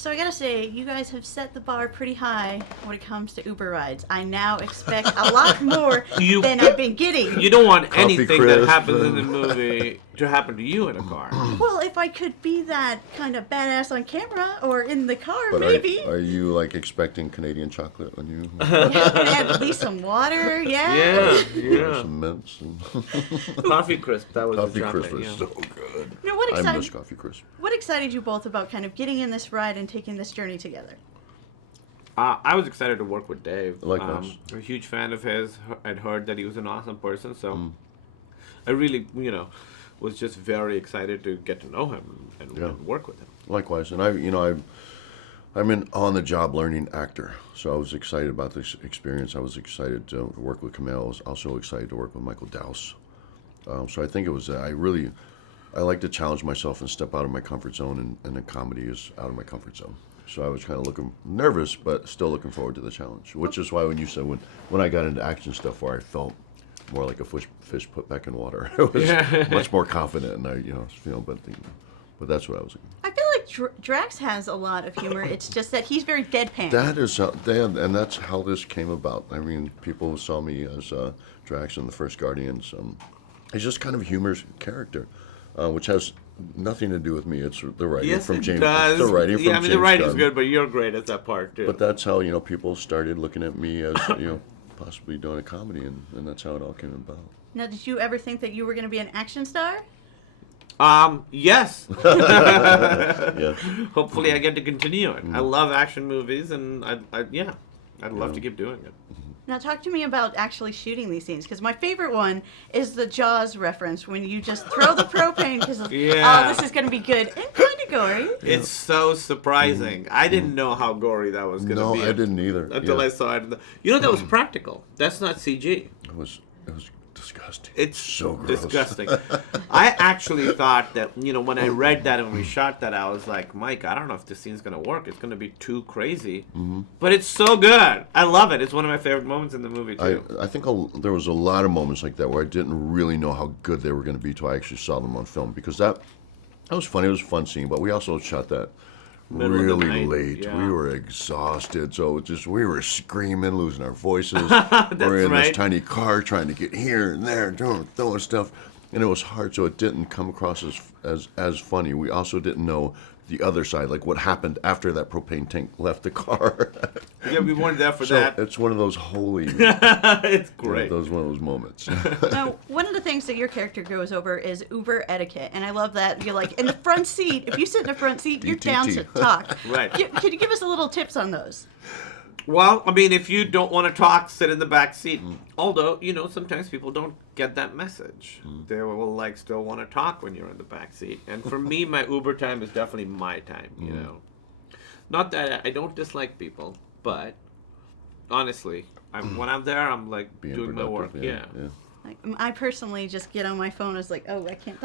So I gotta say, you guys have set the bar pretty high when it comes to Uber rides. I now expect a lot more than I've been getting. You don't want Coffee anything crisp, that happens in the movie to happen to you in a car. Well, if I could be that kind of badass on camera or in the car, But maybe. are you like expecting Canadian chocolate when you? Yeah, and at least some water, Yeah. Some mints and Coffee crisp, that was coffee the chocolate. crisp was Yeah. so good. Now, what I excited? miss coffee crisp. What excited you both about kind of getting in this ride and taking this journey together? I was excited to work with Dave. Likewise. I'm a huge fan of his. I'd heard that he was an awesome person, so I really, was just very excited to get to know him and work with him. Likewise, and I'm an on-the-job learning actor, so I was excited about this experience. I was excited to work with Kumail. I was also excited to work with Michael Dowse. So I think it was I like to challenge myself and step out of my comfort zone, and the comedy is out of my comfort zone. So I was kind of nervous, but still looking forward to the challenge. Which is why when you said when I got into action stuff, where I felt more like a fish put back in water, I was much more confident, and I was feeling but that's what I was. I feel like Drax has a lot of humor. It's just that he's very deadpan. That is and that's how this came about. I mean, people saw me as Drax in the first Guardians. He's just kind of a humorous character, which has nothing to do with me. It's the writing Yes, from it James. does. It's the writing from James the writing's Gunn. good, but you're great at that part too. But that's how people started looking at me as possibly doing a comedy, and that's how it all came about. Now, did you ever think that you were going to be an action star? Yes. Yeah. Hopefully, I get to continue it. I love action movies, and I'd love to keep doing it. Now, talk to me about actually shooting these scenes, because my favorite one is the Jaws reference when you just throw the propane because, oh, this is going to be good and kind of gory. It's so surprising. I didn't know how gory that was going to be. No, I didn't either. Until I saw it. That was practical. That's not CG. It was disgusting. It's so gross. disgusting. I actually thought that, when I read that and we shot that, I was like, Mike, I don't know if this scene's going to work. It's going to be too crazy. Mm-hmm. But it's so good. I love it. It's one of my favorite moments in the movie, too. I think there was a lot of moments like that where I didn't really know how good they were going to be until I actually saw them on film. Because that was funny. It was a fun scene. But we also shot that really late. Yeah. We were exhausted. So we were screaming, losing our voices. We're in right. this tiny car trying to get here and there, throwing stuff. And it was hard, so it didn't come across as funny. We also didn't know the other side, like what happened after that propane tank left the car. Yeah, we weren't there for so that. It's one of those holy. It's great. One of those moments. Now, one of the things that your character goes over is Uber etiquette, and I love that you're like in the front seat. If you sit in the front seat, you're down to talk. Right. Can you give us a little tips on those? Well, I mean, if you don't want to talk, sit in the back seat. Although, sometimes people don't get that message. They will still want to talk when you're in the back seat. And for me, my Uber time is definitely my time. Not that I don't dislike people, but honestly, when I'm there, I'm Being doing my work. productive, yeah. Like, I personally just get on my phone. It's like, oh, I can't talk.